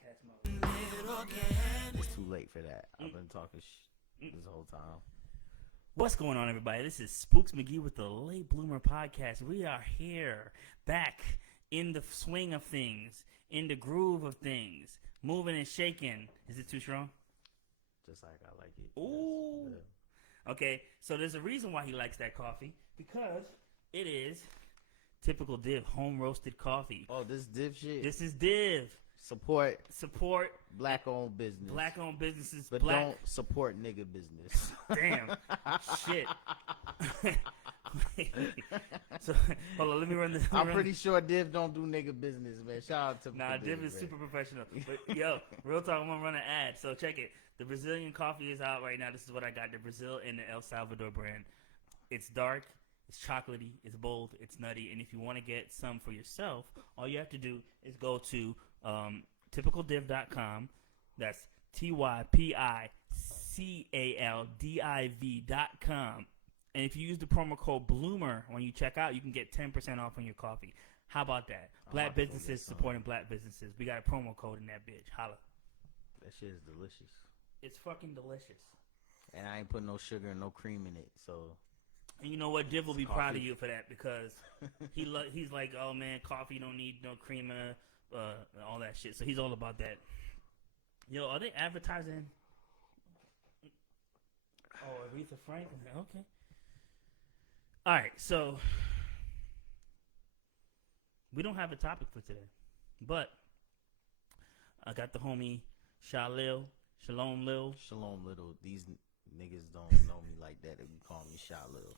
podcast mode. It's too late for that. I've been talking this whole time. What's going on, everybody? This is Spooks McGee with the Late Bloomer Podcast. We are here, back in the swing of things, in the groove of things, moving and shaking. Is it too strong? Just like I like it. Ooh. Yes. Okay, so there's a reason why he likes that coffee, because it is typical Div home roasted coffee. Oh, this Div shit. This is Div. Support Black-owned business. Black-owned businesses. But don't support nigga business. Damn. Shit. So, hold on, let me run this. I'm pretty sure Div don't do nigga business, man. Shout out to Nah, Div is super professional. But, yo, real talk, I'm going to run an ad. So, check it. The Brazilian coffee is out right now. This is what I got. The Brazil and the El Salvador brand. It's dark. It's chocolatey. It's bold. It's nutty. And if you want to get some for yourself, all you have to do is go to typicaldiv.com. That's typicaldiv.com. And if you use the promo code Bloomer when you check out, you can get 10% off on your coffee. How about that? Black businesses supporting black businesses. We got a promo code in that bitch. Holla. That shit is delicious. It's fucking delicious. And I ain't putting no sugar and no cream in it, so. And you know what? Div will be proud of you for that, because he's like, oh man, coffee don't need no creamer, all that shit. So he's all about that. Yo, are they advertising? Oh, Aretha Franklin. Okay. All right, so we don't have a topic for today, but I got the homie Shalom Lil. Shalom Little. These niggas don't know me like that. They be calling me Shalom.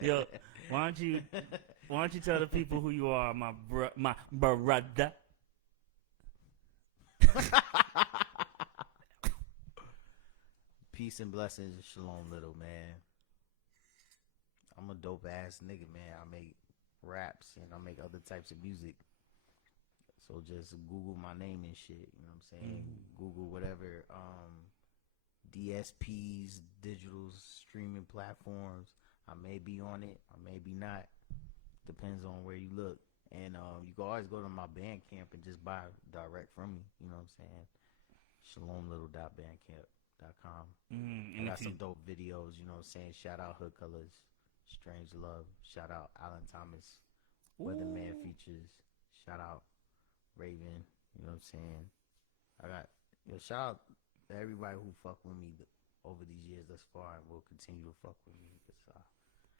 Yo, why don't you tell the people who you are, my brother? Peace and blessings, Shalom Little, man. I'm a dope ass nigga, man. I make raps and I make other types of music. So just Google my name and shit, you know what I'm saying? Google whatever DSPs, digital streaming platforms. I may be on it, I may be not. Depends on where you look. And you can always go to my Bandcamp and just buy direct from me, you know what I'm saying? shalomlittle.bandcamp.com. I got some dope videos, you know what I'm saying? Shout out Hood Colors, Strange Love. Shout out Alan Thomas, Weatherman Features. Shout out Raven, you know what I'm saying? I got, shout out to everybody who fuck with me over these years thus far and will continue to fuck with me.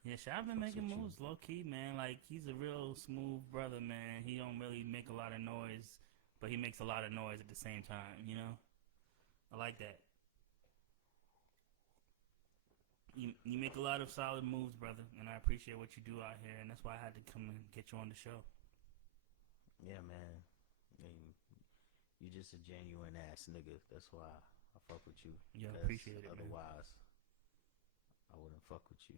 Yeah, I've been making moves low key, man. Like, he's a real smooth brother, man. He don't really make a lot of noise, but he makes a lot of noise at the same time, you know? I like that. You make a lot of solid moves, brother, and I appreciate what you do out here, and that's why I had to come and get you on the show. Yeah, man. I mean, you just a genuine ass nigga. That's why I fuck with you. Yeah, I appreciate it. Otherwise, I wouldn't fuck with you.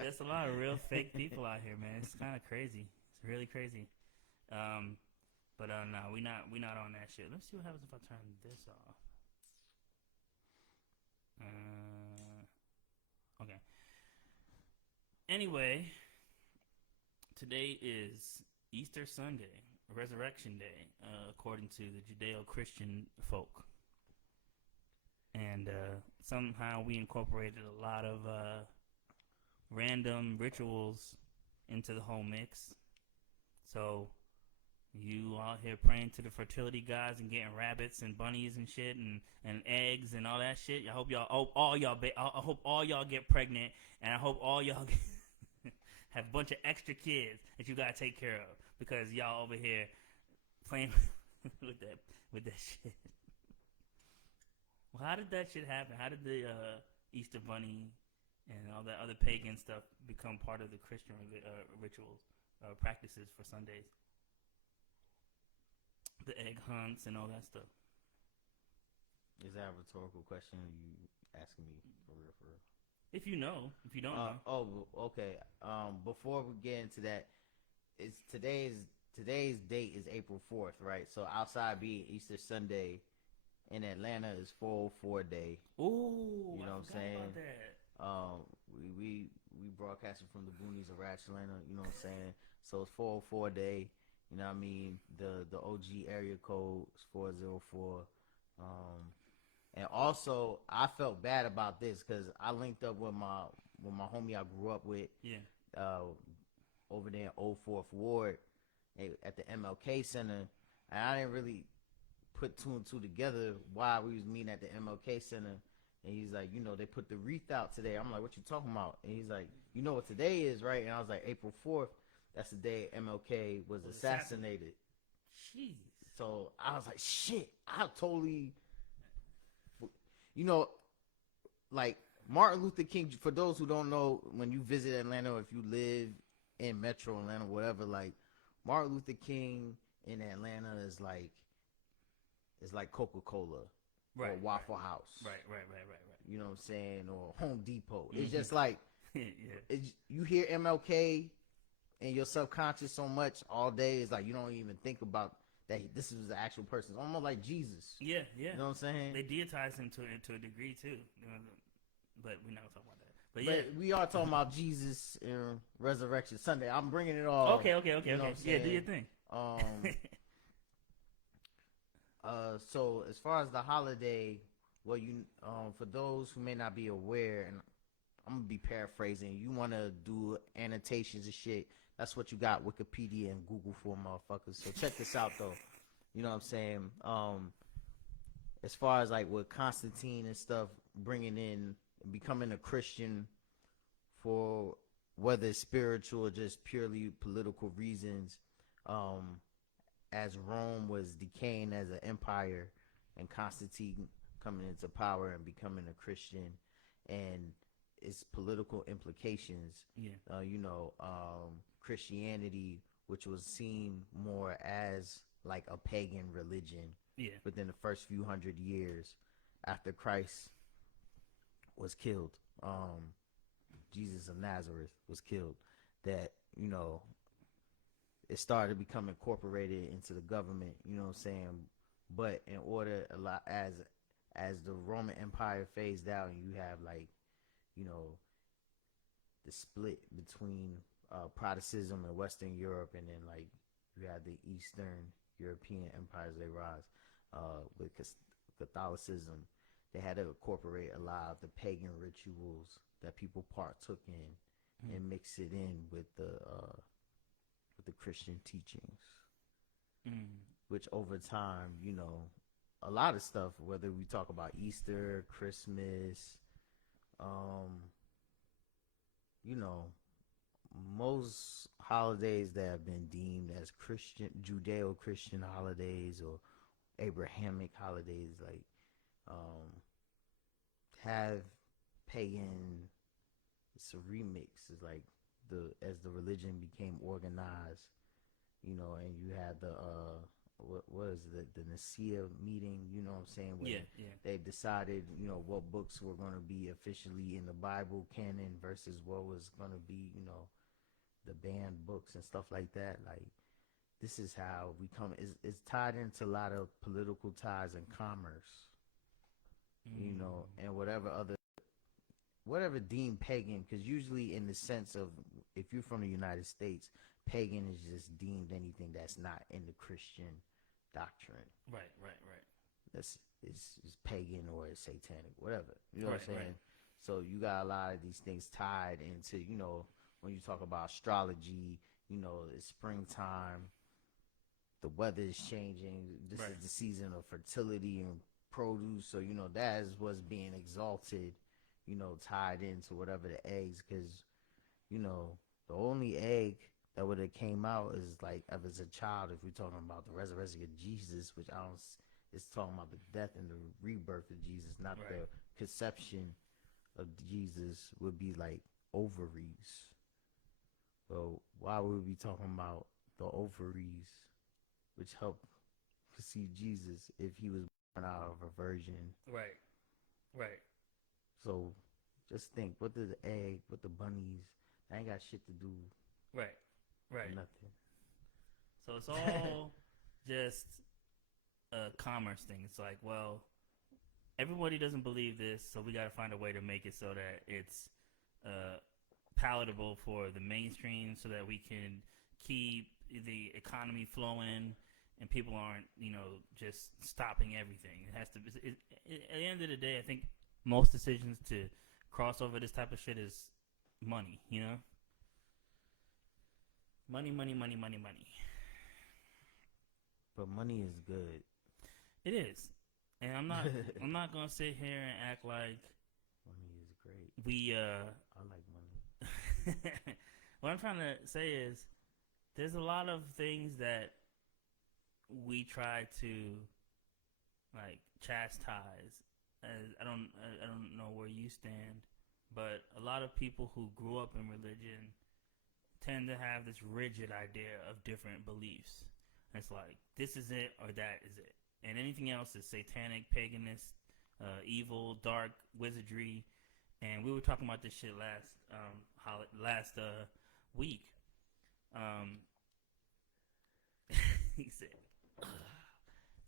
There's a lot of real fake people out here, man. It's kind of crazy. It's really crazy. But no, we not on that shit. Let's see what happens if I turn this off. Okay. Anyway, today is Easter Sunday, Resurrection Day, according to the Judeo-Christian folk. And somehow we incorporated a lot of random rituals into the whole mix. So you out here praying to the fertility gods and getting rabbits and bunnies and shit and eggs and all that shit. I hope y'all, I hope all y'all get pregnant, and I hope all y'all have a bunch of extra kids that you gotta take care of, because y'all over here playing with that shit. Well, how did that shit happen? How did the Easter bunny and all that other pagan stuff become part of the Christian rituals, practices for Sundays? The egg hunts and all that stuff. Is that a rhetorical question? Or you asking me for real? If you know, if you don't know. Oh, okay. Before we get into that, it's today's date is April 4th, right? So outside being Easter Sunday, in Atlanta is 404 Day. Ooh, you know what I'm saying? About that. We broadcasting from the boonies of Ratchelina, you know what I'm saying? So it's 404 Day, You know what I mean? The OG area code is 404. And also, I felt bad about this because I linked up with my homie I grew up with. Yeah. Over there in Old Fourth Ward at the MLK Center, and I didn't really put two and two together why we was meeting at the MLK Center. And he's like, they put the wreath out today. I'm like, what you talking about? And he's like, you know what today is, right? And I was like, April 4th. That's the day MLK was assassinated. Jeez. So I was like, shit, I totally, like Martin Luther King, for those who don't know, when you visit Atlanta or if you live in Metro Atlanta, whatever, like Martin Luther King in Atlanta is like Coca-Cola or Waffle House. Right. You know what I'm saying? Or Home Depot. It's just like, yeah. You hear MLK in your subconscious so much all day, it's like you don't even think about that this is the actual person. It's almost like Jesus. Yeah. You know what I'm saying? They deitize him to a degree too. But we're not talking about that. But yeah, we are talking about Jesus and Resurrection Sunday. I'm bringing it all. Okay. Yeah, do your thing. So as far as the holiday, well, for those who may not be aware, and I'm gonna be paraphrasing, you want to do annotations and shit. That's what you got Wikipedia and Google for, motherfuckers. So check this out though. You know what I'm saying? As far as like with Constantine and stuff, bringing in becoming a Christian for whether it's spiritual or just purely political reasons, as Rome was decaying as an empire and Constantine coming into power and becoming a Christian and its political implications. Yeah. Christianity, which was seen more as like a pagan religion. Yeah. Within the first few hundred years after Christ was killed, Jesus of Nazareth was killed, that it started to become incorporated into the government. You know what I'm saying? But in order, a lot as the Roman Empire phased out, and you have like the split between Protestantism in Western Europe, and then like you have the Eastern European empires, they rise with Catholicism. They had to incorporate a lot of the pagan rituals that people partook in and mix it in with the Christian teachings, which over time, a lot of stuff, whether we talk about Easter, Christmas, most holidays that have been deemed as Christian, Judeo-Christian holidays or Abrahamic holidays, like have pagan. It's a remix. It's like as the religion became organized, and you had the what is it, the Nicaea meeting, you know what I'm saying, where they decided what books were going to be officially in the Bible canon versus what was going to be the banned books and stuff like that. Like, this is how we come. It's tied into a lot of political ties and commerce, and whatever deemed pagan, because usually in the sense of, if you're from the United States, pagan is just deemed anything that's not in the Christian doctrine. Right. That's is pagan or it's satanic, whatever. You know what I'm saying? Right. So you got a lot of these things tied into, when you talk about astrology, it's springtime, the weather is changing. This is the season of fertility and produce. So, that is what's being exalted, tied into whatever the eggs, because, the only egg that would have came out is like, if it's a child, if we're talking about the resurrection of Jesus, which it's talking about the death and the rebirth of Jesus, not the conception of Jesus, would be like ovaries. So why would we be talking about the ovaries, which helped conceive Jesus, if he was born out of a virgin? Right. So just think, what the egg, what the bunnies, that ain't got shit to do. Right. Nothing. So it's all just a commerce thing. It's like, well, everybody doesn't believe this, so we got to find a way to make it so that it's palatable for the mainstream, so that we can keep the economy flowing, and people aren't, just stopping everything. It has to. At the end of the day, I think most decisions to cross over this type of shit is money. Money, money, money, money, money. But money is good. It is, and I'm not gonna sit here and act like money is great. I like money. What I'm trying to say is, there's a lot of things that we try to like chastise. I don't know where you stand, but a lot of people who grew up in religion tend to have this rigid idea of different beliefs. It's like, this is it or that is it. And anything else is satanic, paganist, evil, dark, wizardry. And we were talking about this shit last week. He said,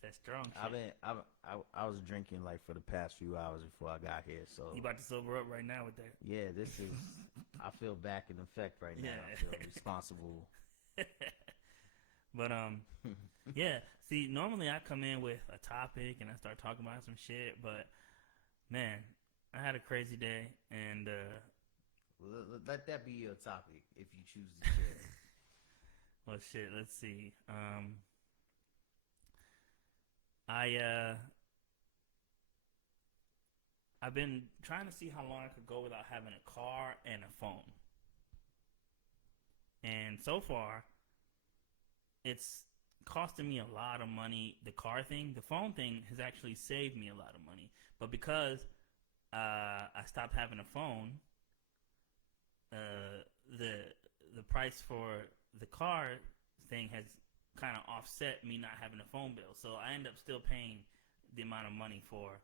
that's strong shit. I was drinking like for the past few hours before I got here, so you about to sober up right now with that? Yeah, this is. I feel back in effect right now. I feel responsible. But yeah. See, normally I come in with a topic and I start talking about some shit, but man, I had a crazy day, and let that be your topic if you choose to share. Well, shit. Let's see. I've been trying to see how long I could go without having a car and a phone. And so far, it's costing me a lot of money. The car thing, the phone thing has actually saved me a lot of money. But because I stopped having a phone, the price for the car thing has kind of offset me not having a phone bill. So I end up still paying the amount of money for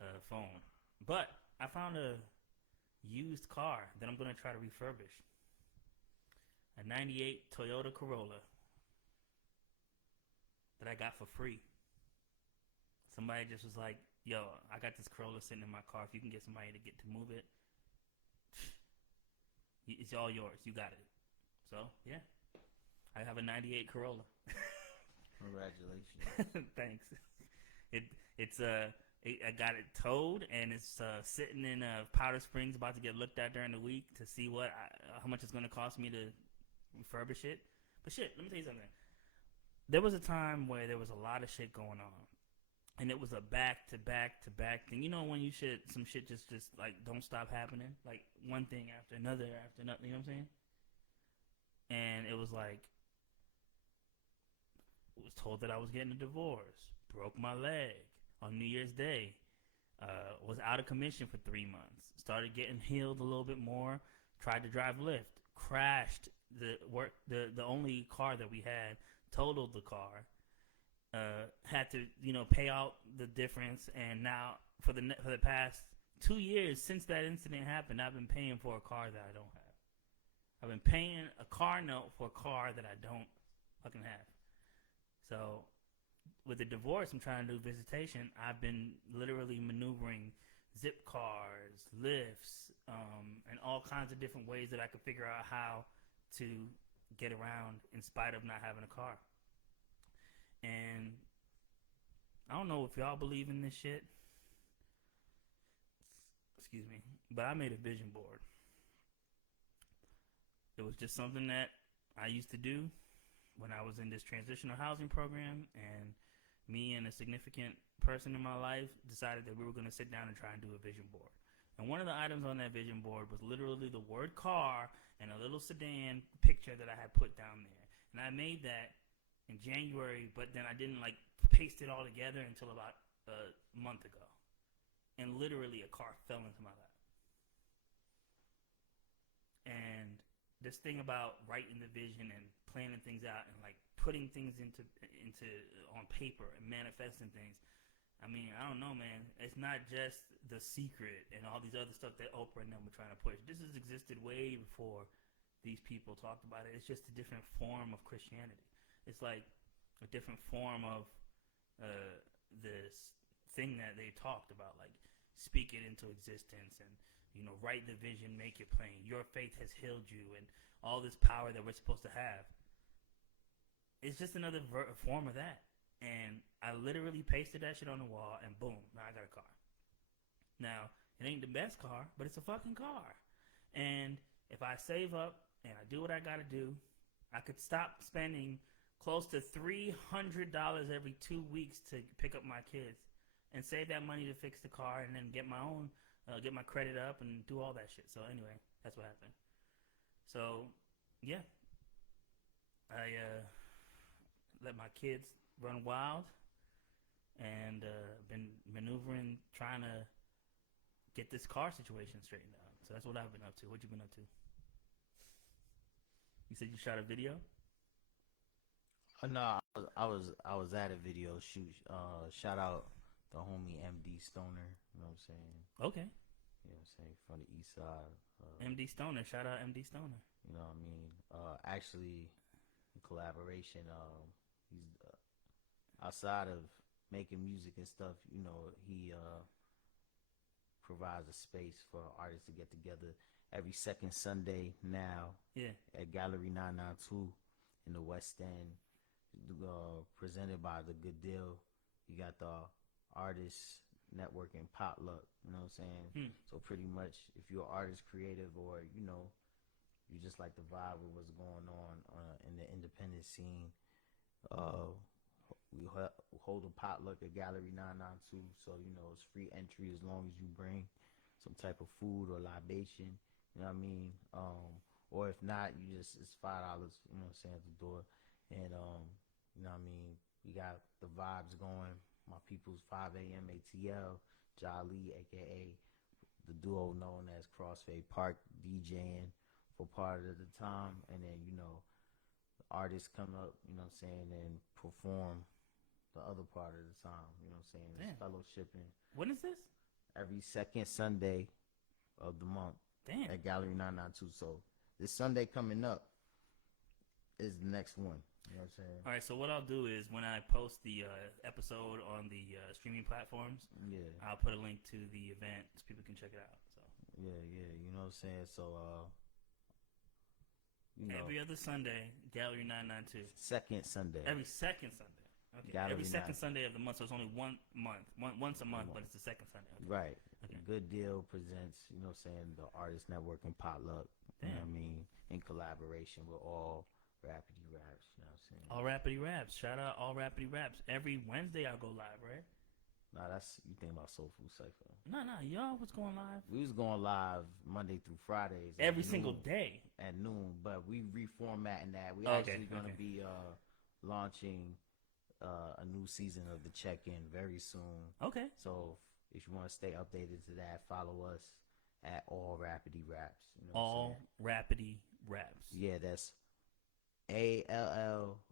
a phone. But I found a used car that I'm going to try to refurbish. A 98 Toyota Corolla that I got for free. Somebody just was like, yo, I got this Corolla sitting in my car. If you can get somebody to move it, it's all yours. You got it. So, yeah. I have a 98 Corolla. Congratulations. Thanks. I got it towed, and it's sitting in Powder Springs, about to get looked at during the week to see how much it's going to cost me to refurbish it. But shit, let me tell you something. There was a time where there was a lot of shit going on, and it was a back-to-back-to-back thing. You know when some shit just like don't stop happening, like one thing after another, you know what I'm saying? And it was like, I was told that I was getting a divorce, broke my leg on New Year's Day, was out of commission for 3 months, started getting healed a little bit more, tried to drive Lyft, crashed the only car that we had, totaled the car, had to pay out the difference, and now for the past 2 years since that incident happened, I've been paying for a car that I don't have. I've been paying a car note for a car that I don't fucking have. So with the divorce, I'm trying to do visitation. I've been literally maneuvering zip cars, lifts, and all kinds of different ways that I could figure out how to get around in spite of not having a car. And I don't know if y'all believe in this shit. Excuse me. But I made a vision board. It was just something that I used to do when I was in this transitional housing program, and me and a significant person in my life decided that we were going to sit down and try and do a vision board. And one of the items on that vision board was literally the word car and a little sedan picture that I had put down there. And I made that in January, but then I didn't paste it all together until about a month ago. And literally a car fell into my lap. And this thing about writing the vision and planning things out and putting things into on paper and manifesting things. I mean, I don't know, man. It's not just The Secret and all these other stuff that Oprah and them were trying to push. This has existed way before these people talked about it. It's just a different form of Christianity. It's like a different form of this thing that they talked about, like speak it into existence and write the vision, make it plain. Your faith has healed you, and all this power that we're supposed to have. it's just another form of that. And I literally pasted that shit on the wall, and boom, now I got a car. Now, it ain't the best car, but it's a fucking car. And if I save up and I do what I gotta do, I could stop spending close to $300 every 2 weeks to pick up my kids and save that money to fix the car and then get my own, get my credit up and do all that shit. So anyway, that's what happened. So, yeah. I let my kids run wild and been maneuvering, trying to get this car situation straightened out. So that's what I've been up to. What you been up to? You said you shot a video? No, I was at a video shoot. Shout out the homie MD Stoner. You know what I'm saying? Okay. You know what I'm saying? From the east side. MD Stoner. Shout out MD Stoner. You know what I mean? Actually, in collaboration, he's outside of making music and stuff. You know, he provides a space for artists to get together every second Sunday now. Yeah. At Gallery 992 in the West End, presented by The Good Deal. You got the Artist Networking Potluck. You know what I'm saying? So pretty much, if you're an artist, creative, or you know, you just like the vibe of what's going on in the independent scene, we hold a potluck at Gallery 992. So you know, it's free entry as long as you bring some type of food or libation. You know what I mean? Or if not, it's $5, you know what I'm saying, at the door. And, you know what I mean? We got the vibes going. My people's 5 a.m. ATL, Jolly, a.k.a. the duo known as Crossfade Park, DJing for part of the time. And then, you know, artists come up, you know what I'm saying, and perform the other part of the time. You know what I'm saying? It's fellowshipping. When is this? Every second Sunday of the month. Damn. At Gallery 992. So this Sunday coming up is the next one. You know what I'm saying? All right. So what I'll do is when I post the episode on the streaming platforms, I'll put a link to the event so people can check it out. So yeah. You know what I'm saying? So you know, every other Sunday, Gallery 992. Second Sunday. Every second Sunday. Okay. Every second Sunday of the month. So it's only once a month, but it's the second Sunday. Okay. Right. Okay. Good Deal presents, you know what I'm saying, the Artist Networking Potluck. You know what I mean? In collaboration with all Rappity Raps. You know what I'm saying? All Rappity Raps. Shout out all Rappity Raps. Every Wednesday I'll go live, right? Nah, that's, you think about Soul Food Cypher. No, y'all was going live. We was going live Monday through Fridays. Every single day. At noon, but we reformatting that. We actually going to be launching a new season of the Check-In very soon. Okay. So if you want to stay updated to that, follow us at All Rappity Raps. You know all Rappity Raps. Yeah, that's ALLRAPPITYRAPS.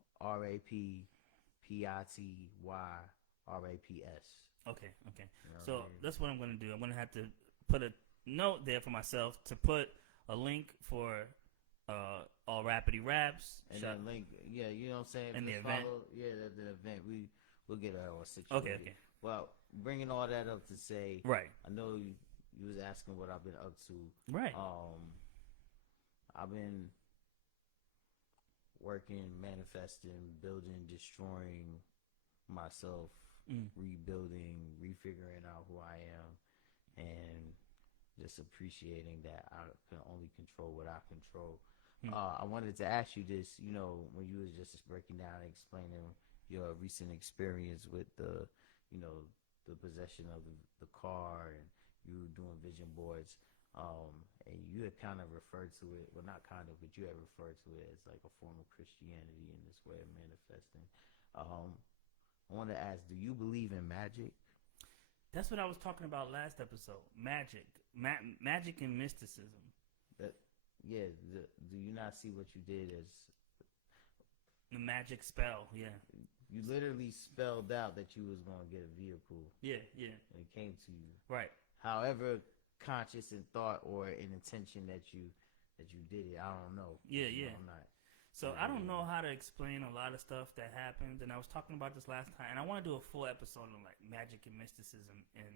Okay. You know so that's what I'm going to do. I'm going to have to put a note there for myself to put a link for All Rappity Raps. And then link, you know what I'm saying? And the event. The event. We'll get it all situated. Okay. Well, bringing all that up to say, right. I know you was asking what I've been up to. Right. I've been working, manifesting, building, destroying myself, rebuilding, refiguring out who I am, and just appreciating that I can only control what I control. I wanted to ask you this, you know, when you was just breaking down and explaining your recent experience with the, you know, the possession of the car, and you doing vision boards, and you had kind of referred to it, well, not kind of, but you had referred to it as like a form of Christianity in this way of manifesting. I want to ask, do you believe in magic? That's what I was talking about last episode. Magic. Magic and mysticism. Do you not see what you did as the magic spell? Yeah. You literally spelled out that you was going to get a vehicle. Yeah. And it came to you. Right. However conscious in thought or in intention that you did it, I don't know. Yeah. I'm not. So I don't know how to explain a lot of stuff that happened, and I was talking about this last time, and I want to do a full episode on like magic and mysticism in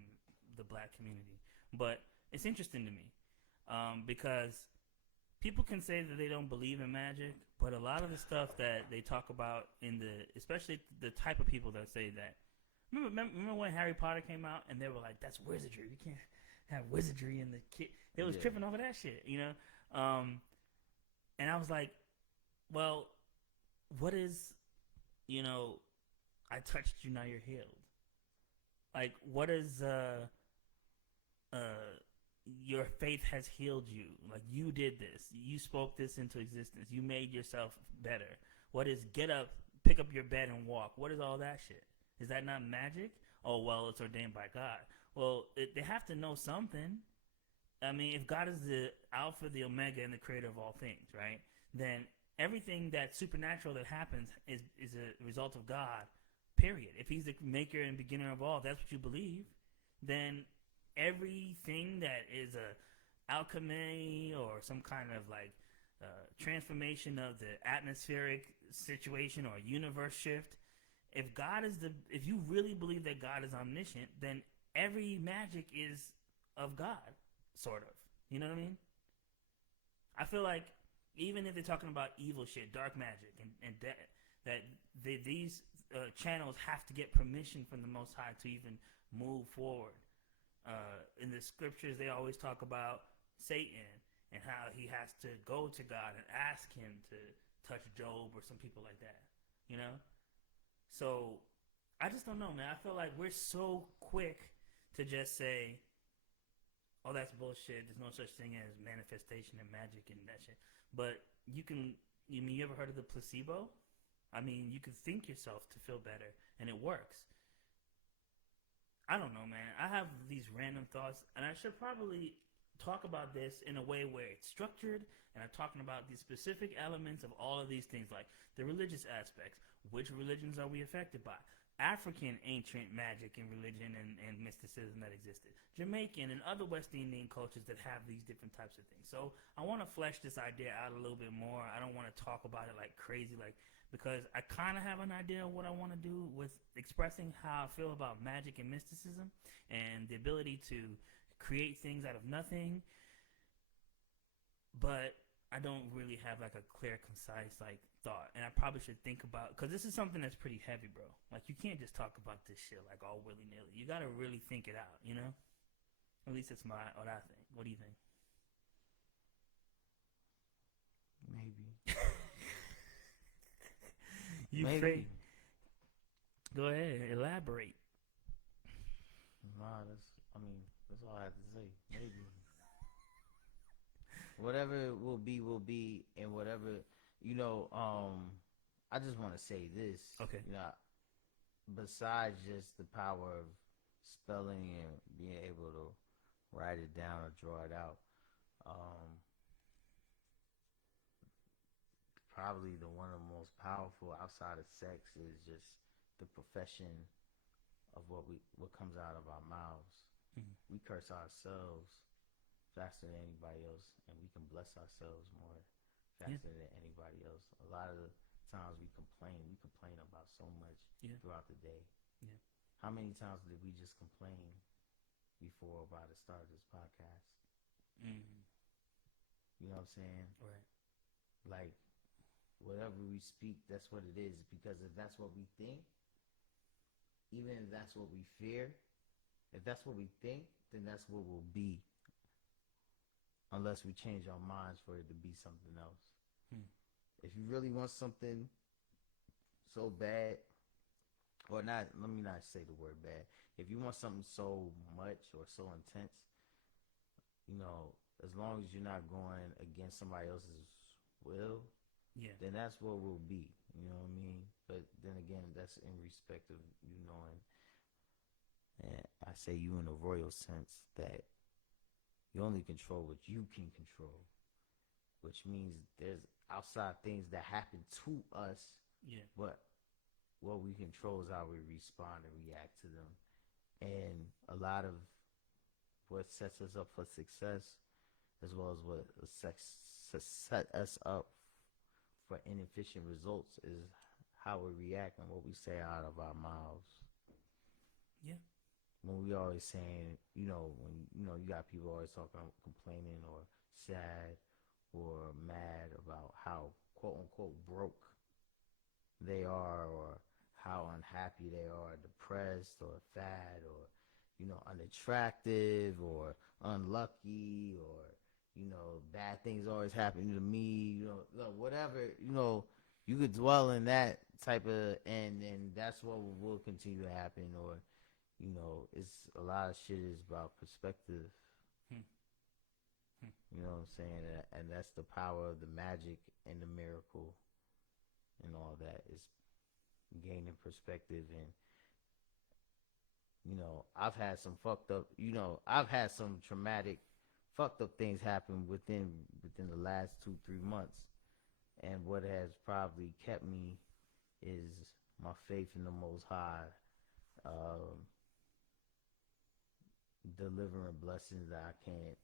the Black community. But it's interesting to me because people can say that they don't believe in magic, But a lot of the stuff that they talk about especially the type of people that say that. Remember when Harry Potter came out and they were like, "That's wizardry. We can't have wizardry in the kid." They was tripping over that shit, you know. And I was like, "Well, what is, you know, I touched you, now you're healed. Like, what is your faith has healed you. Like, you did this. You spoke this into existence. You made yourself better. What is get up, pick up your bed and walk? What is all that shit? Is that not magic? Oh, well, it's ordained by God. Well, they have to know something. I mean, if God is the Alpha, the Omega, and the creator of all things, right? Then everything that's supernatural that happens is a result of God, period. If he's the maker and beginner of all, that's what you believe, then everything that is a alchemy or some kind of like transformation of the atmospheric situation or universe shift, if you really believe that God is omniscient, then every magic is of God, sort of. You know what I mean? I feel like even if they're talking about evil shit, dark magic, these channels have to get permission from the Most High to even move forward. In the scriptures, they always talk about Satan and how he has to go to God and ask him to touch Job or some people like that, you know? So I just don't know, man. I feel like we're so quick to just say, oh, that's bullshit. There's no such thing as manifestation and magic and that shit. But you ever heard of the placebo? I mean, you can think yourself to feel better, and it works. I don't know, man. I have these random thoughts, and I should probably talk about this in a way where it's structured, and I'm talking about the specific elements of all of these things, like the religious aspects. Which religions are we affected by? African ancient magic and religion and mysticism that existed. Jamaican and other West Indian cultures that have these different types of things. So I want to flesh this idea out a little bit more. I don't want to talk about it like crazy, because I kind of have an idea of what I want to do with expressing how I feel about magic and mysticism and the ability to create things out of nothing. But I don't really have like a clear, concise thought, and I probably should think about, because this is something that's pretty heavy, bro. Like, you can't just talk about this shit like all willy nilly. You gotta really think it out, you know. At least it's what I think. What do you think? Maybe. Maybe. Go ahead, elaborate. Nah, that's all I have to say. Maybe. Whatever will be, and whatever, I just want to say this. Okay. Besides just the power of spelling and being able to write it down or draw it out, probably the one of the most powerful outside of sex is just the profession of what comes out of our mouths. Mm-hmm. We curse ourselves faster than anybody else, and we can bless ourselves more faster than anybody else. A lot of the times we complain about so much throughout the day. Yeah. How many times did we just complain before about the start of this podcast? Mm-hmm. You know what I'm saying? Right. Like, whatever we speak, that's what it is. Because if that's what we think, even if that's what we fear, if that's what we think, then that's what we'll be. Unless we change our minds for it to be something else. If you really want something so bad, or not, let me not say the word bad. If you want something so much or so intense, as long as you're not going against somebody else's will, then that's what we'll be. You know what I mean? But then again, that's in respect of you knowing, and I say you in a royal sense, that you only control what you can control, which means there's outside things that happen to us. Yeah. But what we control is how we respond and react to them. And a lot of what sets us up for success, as well as what set us up for inefficient results, is how we react and what we say out of our mouths. Yeah. When we always saying, when you got people always talking, complaining or sad or mad about how quote unquote broke they are, or how unhappy they are, depressed or fat, or unattractive or unlucky, or bad things always happen to me, whatever, you could dwell in that type of, and that's what will continue to happen, or it's a lot of shit is about perspective. Hmm. You know what I'm saying? And that's the power of the magic and the miracle and all that, is gaining perspective. And I've had some fucked up, I've had some traumatic fucked up things happen within the last 2-3 months, and what has probably kept me is my faith in the Most High, delivering blessings that I can't,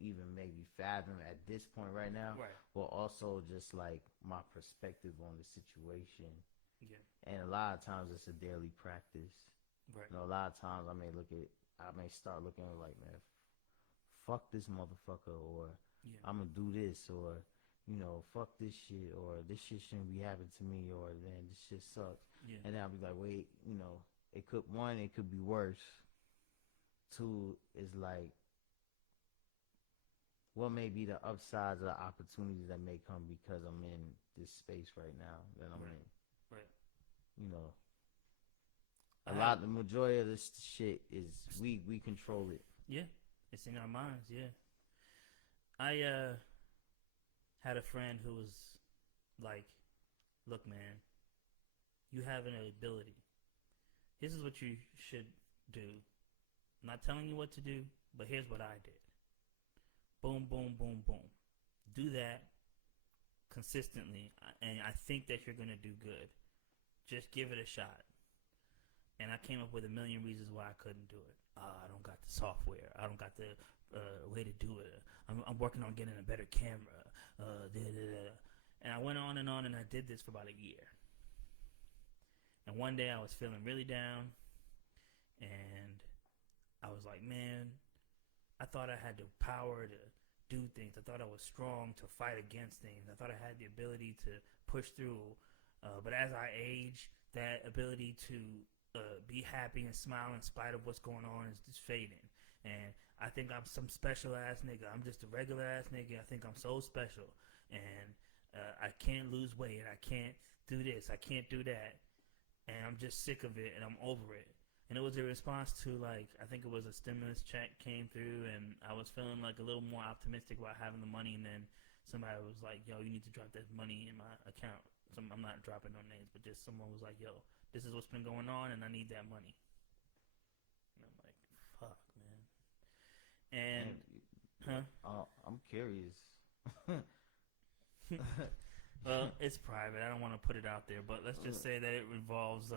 even maybe fathom at this point right now. Right. But also just like my perspective on the situation. Yeah. And a lot of times it's a daily practice. Right. A lot of times I may start looking at like, man, fuck this motherfucker, or I'm gonna do this, or fuck this shit, or this shit shouldn't be happening to me, or then this shit sucks. Yeah. And then I'll be like, wait, it could be worse. Two is like, what may be the upsides of the opportunities that may come because I'm in this space right now that I'm in. Right. The majority of this shit is we control it. Yeah, it's in our minds. Yeah, I had a friend who was like, "Look, man, you have an ability. This is what you should do. I'm not telling you what to do, but here's what I did. Boom, boom, boom, boom. Do that consistently, and I think that you're gonna do good. Just give it a shot." And I came up with a million reasons why I couldn't do it. I don't got the software. I don't got the way to do it. I'm working on getting a better camera. And I went on, and I did this for about a year. And one day I was feeling really down, and I was like, man, I thought I had the power to do things. I thought I was strong to fight against things. I thought I had the ability to push through. But as I age, that ability to be happy and smile in spite of what's going on is just fading. And I think I'm some special ass nigga. I'm just a regular ass nigga. I think I'm so special. And I can't lose weight. I can't do this. I can't do that. And I'm just sick of it, and I'm over it. And it was a response to, like, I think it was a stimulus check came through, and I was feeling like a little more optimistic about having the money, and then somebody was like, yo, you need to drop that money in my account. I'm not dropping no names, but just someone was like, yo, this is what's been going on, and I need that money. And I'm like, fuck, man. And, I'm curious. Well, it's private. I don't want to put it out there, but let's just say that it involves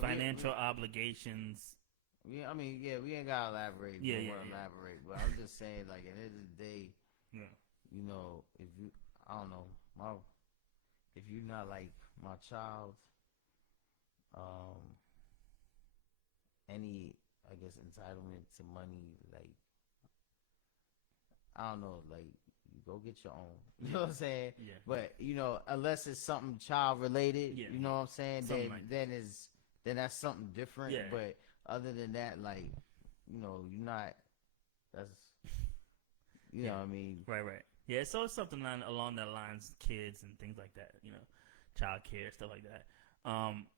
financial obligations. Yeah, I mean, yeah, we ain't gotta elaborate. Elaborate, but I'm just saying, like, at the end of the day, if you, I don't know, if you're not like my child, any, I guess, entitlement to money, like, I don't know, like, you go get your own. You know what I'm saying? Yeah. But unless it's something child related, you know what I'm saying? Then that's something different. Yeah. But other than that, like, you're not. That's know what I mean? Right. Yeah. So it's something along that lines, kids and things like that. Child care, stuff like that.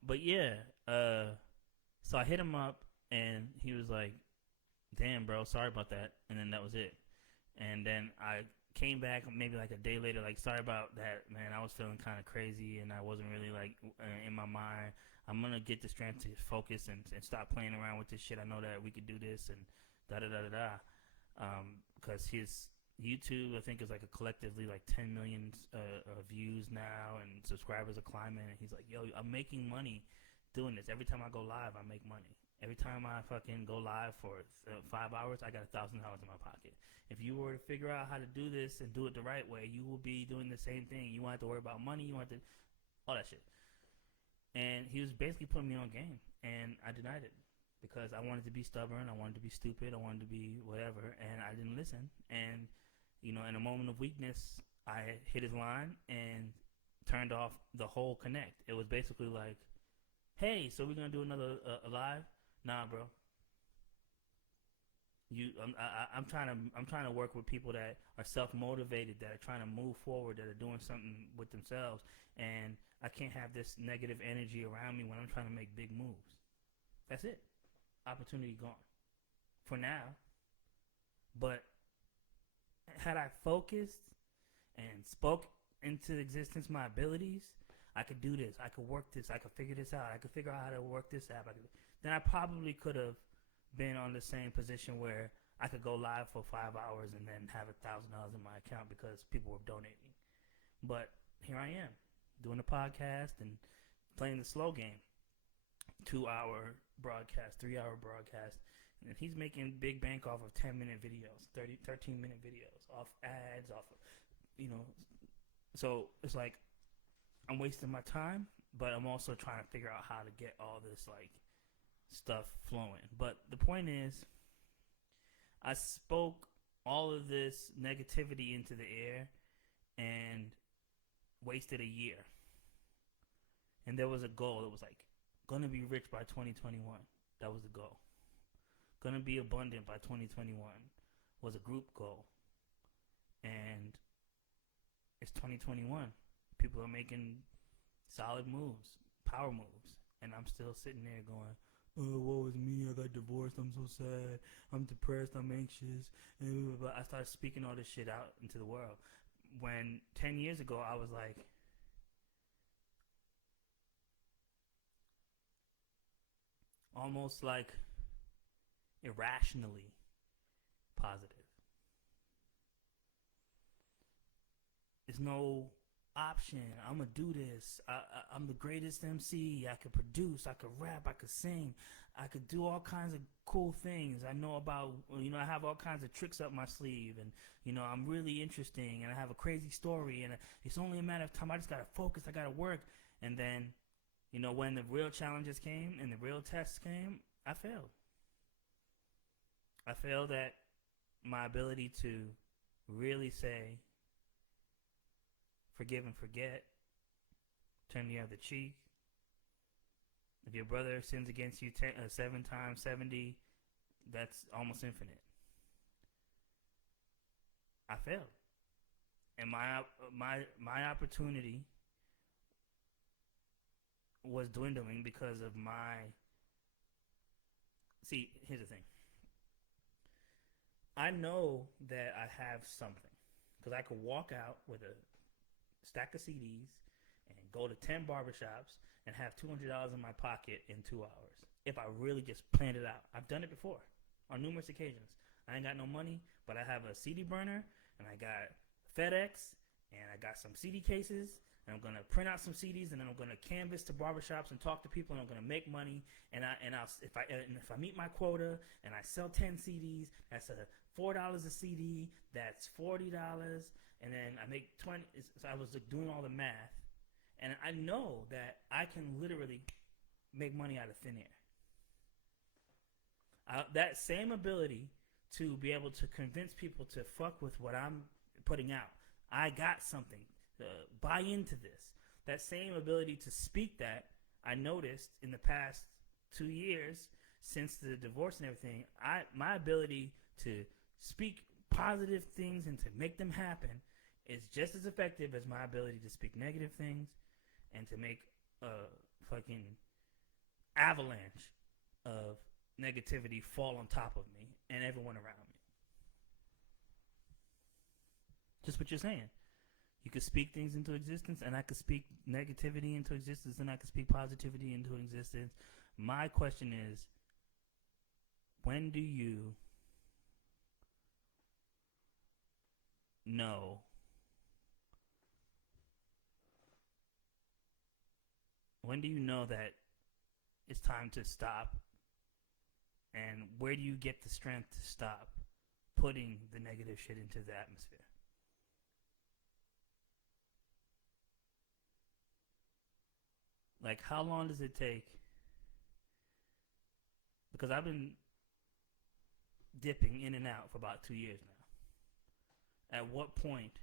But yeah. So I hit him up, and he was like, "Damn, bro, sorry about that." And then that was it. And then I came back maybe like a day later, like, sorry about that, man. I was feeling kind of crazy, and I wasn't really like in my mind. I'm gonna get the strength to focus and stop playing around with this shit. I know that we could do this and because his YouTube, I think, is like a collectively like 10 million views now, and subscribers are climbing. And he's like, yo, I'm making money doing this. Every time I go live, I make money. Every time I fucking go live for 5 hours, I got $1,000 in my pocket. If you were to figure out how to do this and do it the right way, you will be doing the same thing. You won't have to worry about money. You won't have to, all that shit. And he was basically putting me on game, and I denied it because I wanted to be stubborn. I wanted to be stupid. I wanted to be whatever, and I didn't listen. And in a moment of weakness, I hit his line and turned off the whole connect. It was basically like, hey, so we're gonna do another live? Nah, bro. I'm trying to work with people that are self-motivated, that are trying to move forward, that are doing something with themselves, and I can't have this negative energy around me when I'm trying to make big moves. That's it. Opportunity gone for now. But had I focused and spoke into existence my abilities, I could do this. I could work this. I could figure this out. I could figure out how to work this app. Then I probably could have been on the same position where I could go live for 5 hours and then have $1,000 in my account because people were donating. But here I am doing a podcast and playing the slow game. 2-hour broadcast, 3-hour broadcast. And he's making big bank off of 10-minute videos, 13-minute videos, off ads, off of, So it's like I'm wasting my time, but I'm also trying to figure out how to get all this like stuff flowing. But the point is, I spoke all of this negativity into the air and wasted a year. And there was a goal. It was like, gonna be rich by 2021. That was the goal. Gonna be abundant by 2021 was a group goal. And it's 2021. People are making solid moves, power moves. And I'm still sitting there going, oh, woe is me, I got divorced, I'm so sad, I'm depressed, I'm anxious. But I started speaking all this shit out into the world. When 10 years ago, I was like, almost like irrationally positive. There's no option. I'm gonna do this. I'm the greatest MC. I could produce, I could rap, I could sing, I could do all kinds of cool things. I know about, I have all kinds of tricks up my sleeve, and I'm really interesting, and I have a crazy story, and it's only a matter of time. I just gotta focus, I gotta work. And then when the real challenges came and the real tests came, I failed. I failed at my ability to really say, forgive and forget, turn the other cheek. If your brother sins against you 7 times 70, that's almost infinite. I failed. And my opportunity was dwindling because of see, here's the thing. I know that I have something because I could walk out with a stack of CDs and go to 10 barbershops and have $200 in my pocket in 2 hours if I really just planned it out. I've done it before on numerous occasions. I ain't got no money, but I have a CD burner and I got FedEx and I got some CD cases. And I'm gonna print out some CDs, and then I'm gonna canvas to barbershops and talk to people, and I'm gonna make money. If I meet my quota and I sell 10 CDs, that's $4 a CD. That's $40, and then I make 20. So I was doing all the math, and I know that I can literally make money out of thin air. That same ability to be able to convince people to fuck with what I'm putting out. I got something. Buy into this. That same ability to speak that I noticed in the past 2 years since the divorce and everything. My ability to speak positive things and to make them happen is just as effective as my ability to speak negative things and to make a fucking avalanche of negativity fall on top of me and everyone around me. Just what you're saying. You could speak things into existence, and I could speak negativity into existence, and I could speak positivity into existence. My question is, when do you know that it's time to stop, and where do you get the strength to stop putting the negative shit into the atmosphere? Like, how long does it take? Because I've been dipping in and out for about 2 years now. At what point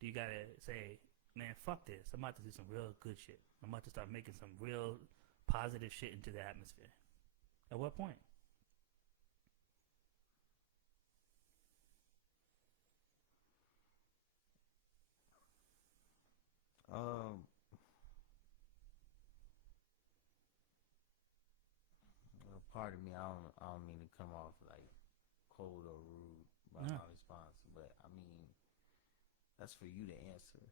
do you gotta say, man, fuck this. I'm about to do some real good shit. I'm about to start making some real positive shit into the atmosphere. At what point? Um, part of me, I don't mean to come off like cold or rude by No. my response, but I mean, that's for you to answer.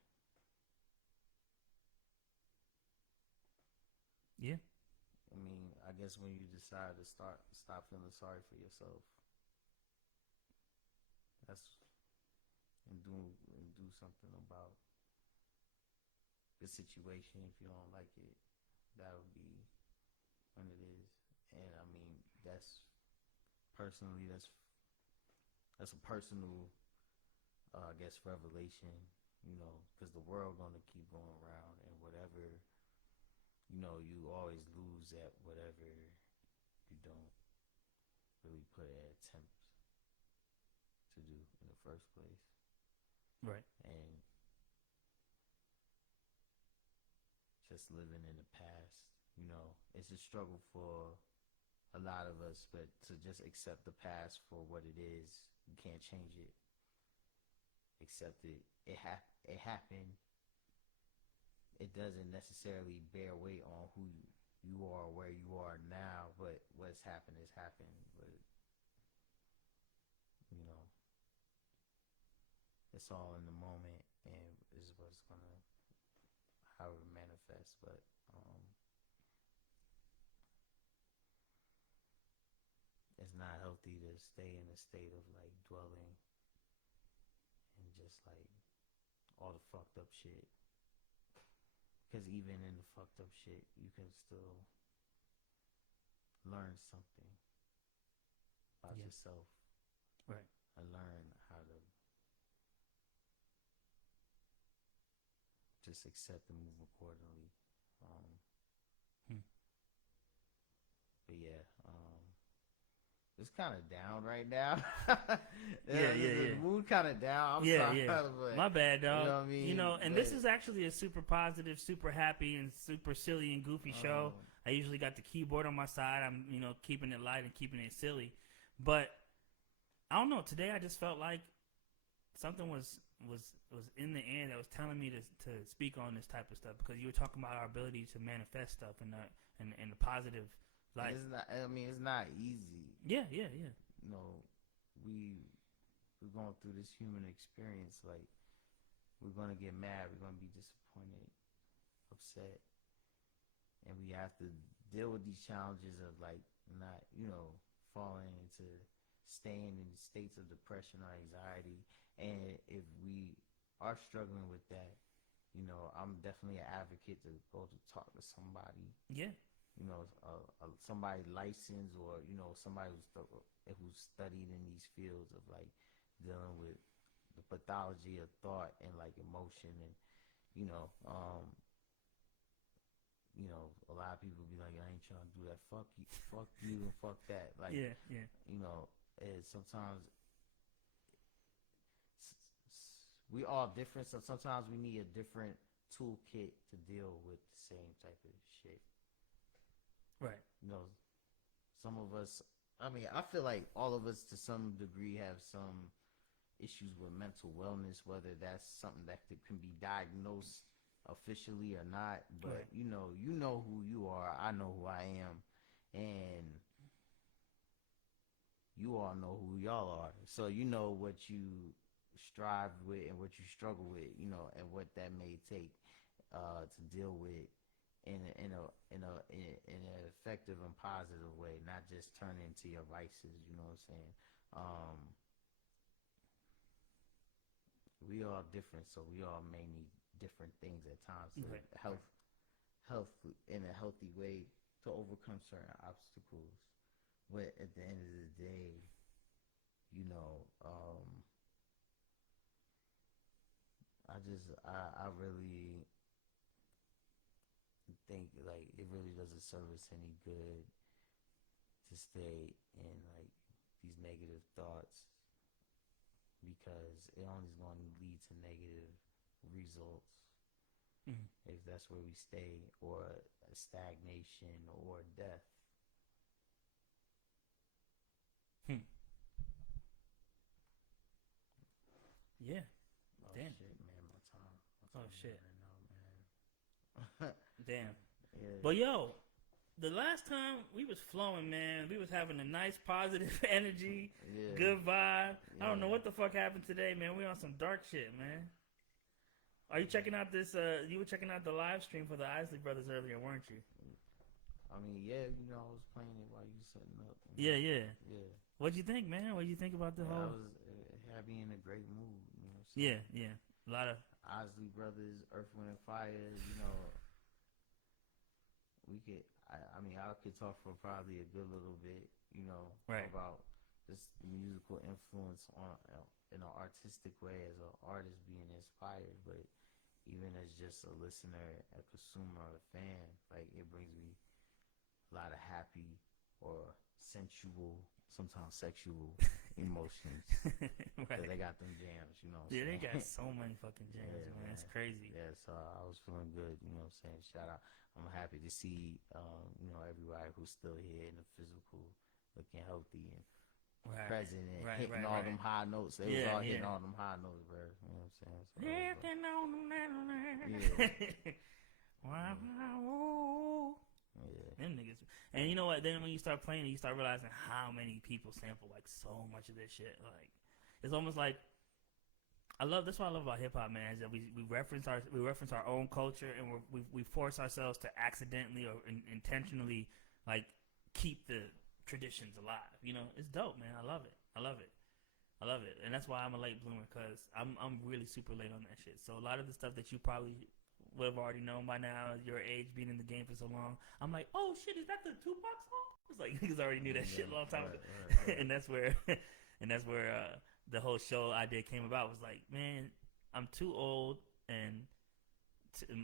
Yeah. I mean, I guess when you decide to stop feeling sorry for yourself, that's and do something about the situation. If you don't like it, that would be when it is. And I mean, that's personally, that's a personal, I guess, revelation. You know, because the world gonna keep going around, and whatever, you know, you always lose at whatever you don't really put an attempt to do in the first place. Right. And just living in the past, you know, it's a struggle for a lot of us, but to just accept the past for what it is, you can't change it. Accept it. It happened. It doesn't necessarily bear weight on who you are, where you are now, but what's happened has happened. But you know, it's all in the moment, and is what's gonna how it manifests. But it's not healthy to stay in a state of like dwelling and just like all the fucked up shit. Because even in the fucked up shit, you can still learn something about yourself. Right. And learn how to just accept and move accordingly. But yeah, it's kind of down right now. Yeah. The mood kind of down. I'm sorry. But, my bad, dog. You know what I mean? You know, and this is actually a super positive, super happy, and super silly and goofy show. I usually got the keyboard on my side. I'm, you know, keeping it light and keeping it silly. But I don't know. Today I just felt like something was in the air that was telling me to speak on this type of stuff, because you were talking about our ability to manifest stuff and the positive light. It's not. I mean, it's not easy. Yeah. You know, we're going through this human experience. Like, we're gonna get mad. We're gonna be disappointed, upset, and we have to deal with these challenges of like not, you know, falling into staying in states of depression or anxiety. And if we are struggling with that, you know, I'm definitely an advocate to go to talk to somebody. Yeah. You know, somebody licensed, or you know, somebody who's studied in these fields of like dealing with the pathology of thought and like emotion. And you know, a lot of people be like, I ain't trying to do that. Fuck you, and fuck that. Like, yeah. You know, and sometimes we all different, so sometimes we need a different toolkit to deal with the same type of shit. Right. You know, some of us, I mean, I feel like all of us to some degree have some issues with mental wellness, whether that's something that can be diagnosed officially or not. But right. you know who you are. I know who I am, and you all know who y'all are. So you know what you strive with and what you struggle with, you know, and what that may take to deal with in an effective and positive way, not just turn into your vices. You know what I'm saying? We all different, so we all may need different things at times. So Right. health in a healthy way to overcome certain obstacles. But at the end of the day, you know, I really think like it really doesn't serve us any good to stay in like these negative thoughts because it only is going to lead to negative results if that's where we stay, or a stagnation or death. Yeah. Oh, damn. Shit, man, my time. Oh shit. Right now, man. Damn. Yeah. But yo, the last time we was flowing, man. We was having a nice positive energy, good vibe. I don't know what the fuck happened today, man. We on some dark shit, man. Are you checking out this? You were checking out the live stream for the Isley brothers earlier, weren't you? I mean, yeah, you know, I was playing it while you setting up. Yeah. Yeah. What'd you think, man? What'd you think about the whole? I was happy in a great mood. You know what I'm saying? Yeah. A lot of Isley brothers, Earth, Wind, and Fire. You know, we could. I mean, I could talk for probably a good little bit. You know, about just musical influence on in an artistic way as an artist being inspired, but even as just a listener, a consumer, a fan, like it brings me a lot of happy or sensual, sometimes sexual emotions. Right. They got them jams, you know. Yeah, they got so many fucking jams, man. It's crazy. Yeah, so I was feeling good, you know what I'm saying? Shout out. I'm happy to see, you know, everybody who's still here in the physical, looking healthy and present and hitting all them high notes. They was all hitting all them high notes, bro. You know what I'm saying? So hitting on them. Wow. Yeah. Them niggas. And you know what? Then when you start playing it, you start realizing how many people sample like so much of this shit. Like, it's almost like that's what I love about hip hop, man. Is that we reference our own culture, and we force ourselves to accidentally or intentionally like keep the traditions alive. You know, it's dope, man. I love it. And that's why I'm a late bloomer, because I'm really super late on that shit. So a lot of the stuff that you probably would have already known by now, your age being in the game for so long, I'm like, oh shit, is that the Tupac song? It's like niggas already knew that shit a long time ago. Right. and that's where the whole show idea came about. Was like, man, I'm too old and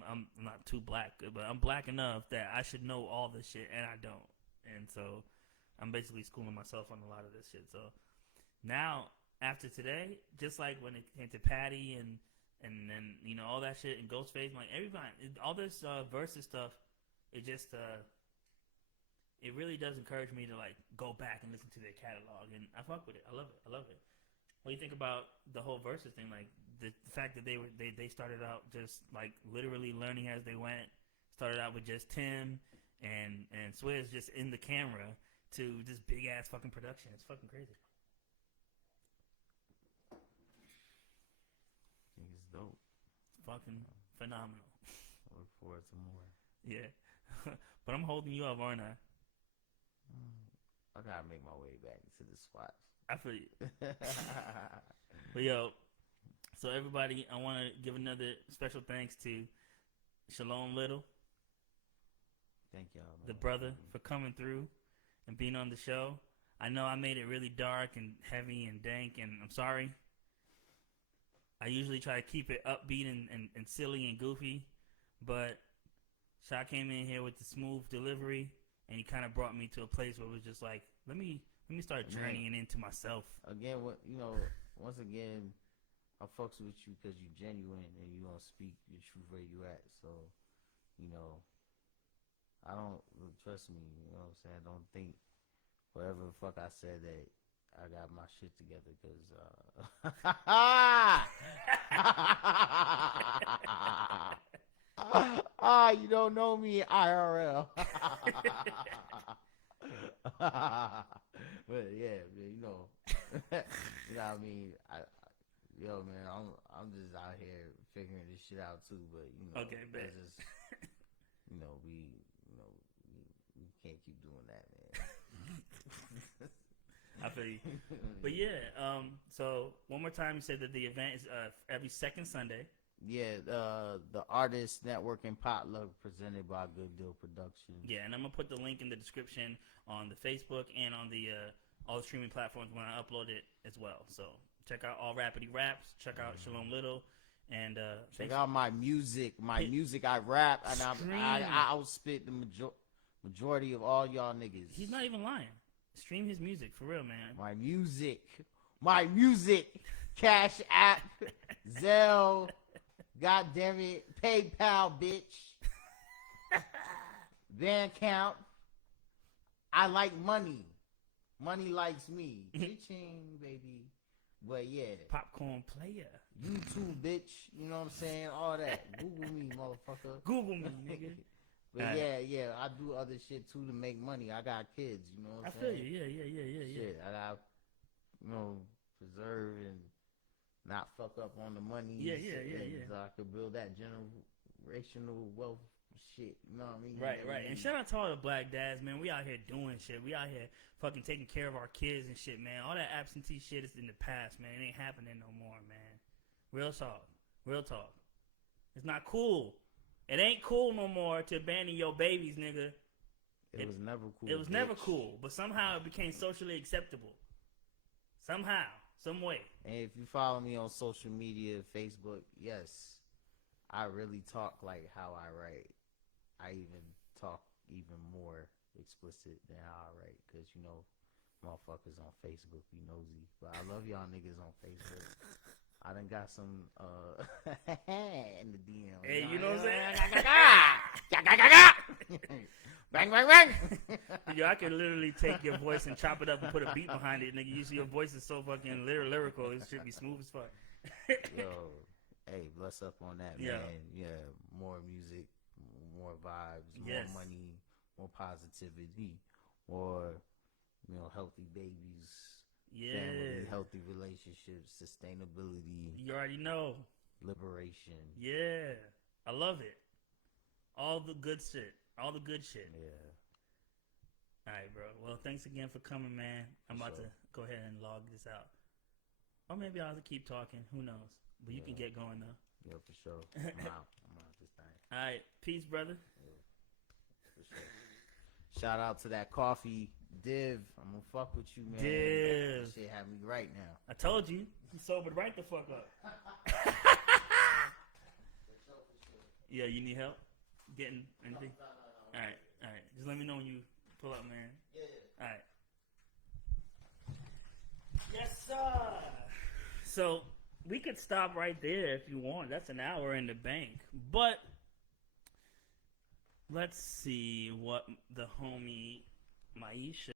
I'm not too black, but I'm black enough that I should know all this shit, and I don't. And so I'm basically schooling myself on a lot of this shit. So now after today, just like when it came to Patty and then, you know, all that shit and Ghostface, like everybody, all this Verzuz stuff, it just it really does encourage me to like go back and listen to their catalog, and I fuck with it. I love it. What do you think about the whole Verzuz thing? Like the fact that they started out just like literally learning as they went. Started out with just Tim and Swizz just in the camera to this big ass fucking production. It's fucking crazy. It's dope. Fucking phenomenal. I look forward to more. Yeah. But I'm holding you up, aren't I? I gotta make my way back to the spots. I feel you. But yo, so everybody, I want to give another special thanks to Shalom Little. Thank y'all, man. The brother, for coming through and being on the show. I know I made it really dark and heavy and dank, and I'm sorry. I usually try to keep it upbeat and silly and goofy, but Sha came in here with the smooth delivery, and he kind of brought me to a place where it was just like, let me start journeying into myself. Again, once again, I fucks with you because you genuine and you don't speak your truth where you at. So, you know, I don't, trust me, you know what I'm saying? Don't think whatever the fuck I said that I got my shit together, because you don't know me IRL. But yeah, you know, you know what I mean. Yo, man, I'm just out here figuring this shit out too. But you know, okay, bet. Just, you know, we can't keep doing that, man. I feel you. But yeah, so one more time, you said that the event is every second Sunday. Yeah, the Artist Networking Potluck presented by Good Deal Productions. Yeah, and I'm gonna put the link in the description on the Facebook and on the all the streaming platforms when I upload it as well. So check out all Rappity Raps. Check out Shalom Little, and check out my music. Music I rap, and I outspit the majority of all y'all niggas. He's not even lying. Stream his music for real, man. My music. Cash App, Zelle, goddamn it, PayPal, bitch. Bandcamp. I like money. Money likes me. Ching, baby. But yeah. Popcorn player. YouTube, bitch. You know what I'm saying? All that. Google me, motherfucker. Google me, nigga. But yeah, I do other shit too to make money. I got kids, you know what I'm saying? I feel you. Yeah. Shit, I got, preserve and not fuck up on the money. Yeah. So I could build that generational wealth shit. You know what I mean? Right. And shout out to all the black dads, man. We out here doing shit. We out here fucking taking care of our kids and shit, man. All that absentee shit is in the past, man. It ain't happening no more, man. Real talk. It's not cool. It ain't cool no more to abandon your babies, nigga. It was never cool. It was never cool, but somehow it became socially acceptable. Somehow, some way. And if you follow me on social media, Facebook, yes, I really talk like how I write. I even talk even more explicit than how I write, because motherfuckers on Facebook be nosy. But I love y'all niggas on Facebook. I done got some in the DM. Hey, you know what I'm saying? Bang, bang, bang. Yo, I can literally take your voice and chop it up and put a beat behind it, nigga. Usually your voice is so fucking lyrical. It should be smooth as fuck. Yo, hey, bless up on that, man. Yeah, more music, more vibes, more money, more positivity, more, healthy babies. Yeah. Family, healthy relationships, sustainability. You already know. Liberation. Yeah. I love it. All the good shit. Yeah. All right, bro. Well, thanks again for coming, man. I'm about to go ahead and log this out. Or maybe I'll keep talking. Who knows? But you can get going, though. Yeah, for sure. I'm out this thing. All right. Peace, brother. Yeah, for sure. Shout out to that coffee. Div, I'm gonna fuck with you, man. Div. That shit had me right now. I told you. You sobered right the fuck up. Yeah, you need help getting anything? No. All right. Just let me know when you pull up, man. Yeah. All right. Yes, sir. So we could stop right there if you want. That's an hour in the bank. But let's see what the homie Maisha